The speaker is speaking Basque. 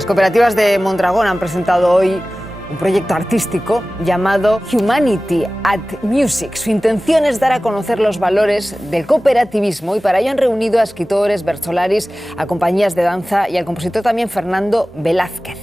Las cooperativas de Mondragón han presentado hoy un proyecto artístico llamado Humanity at Music. Su intención es dar a conocer los valores del cooperativismo y para ello han reunido a escritores, versolaris, a compañías de danza y al compositor también Fernando Velázquez.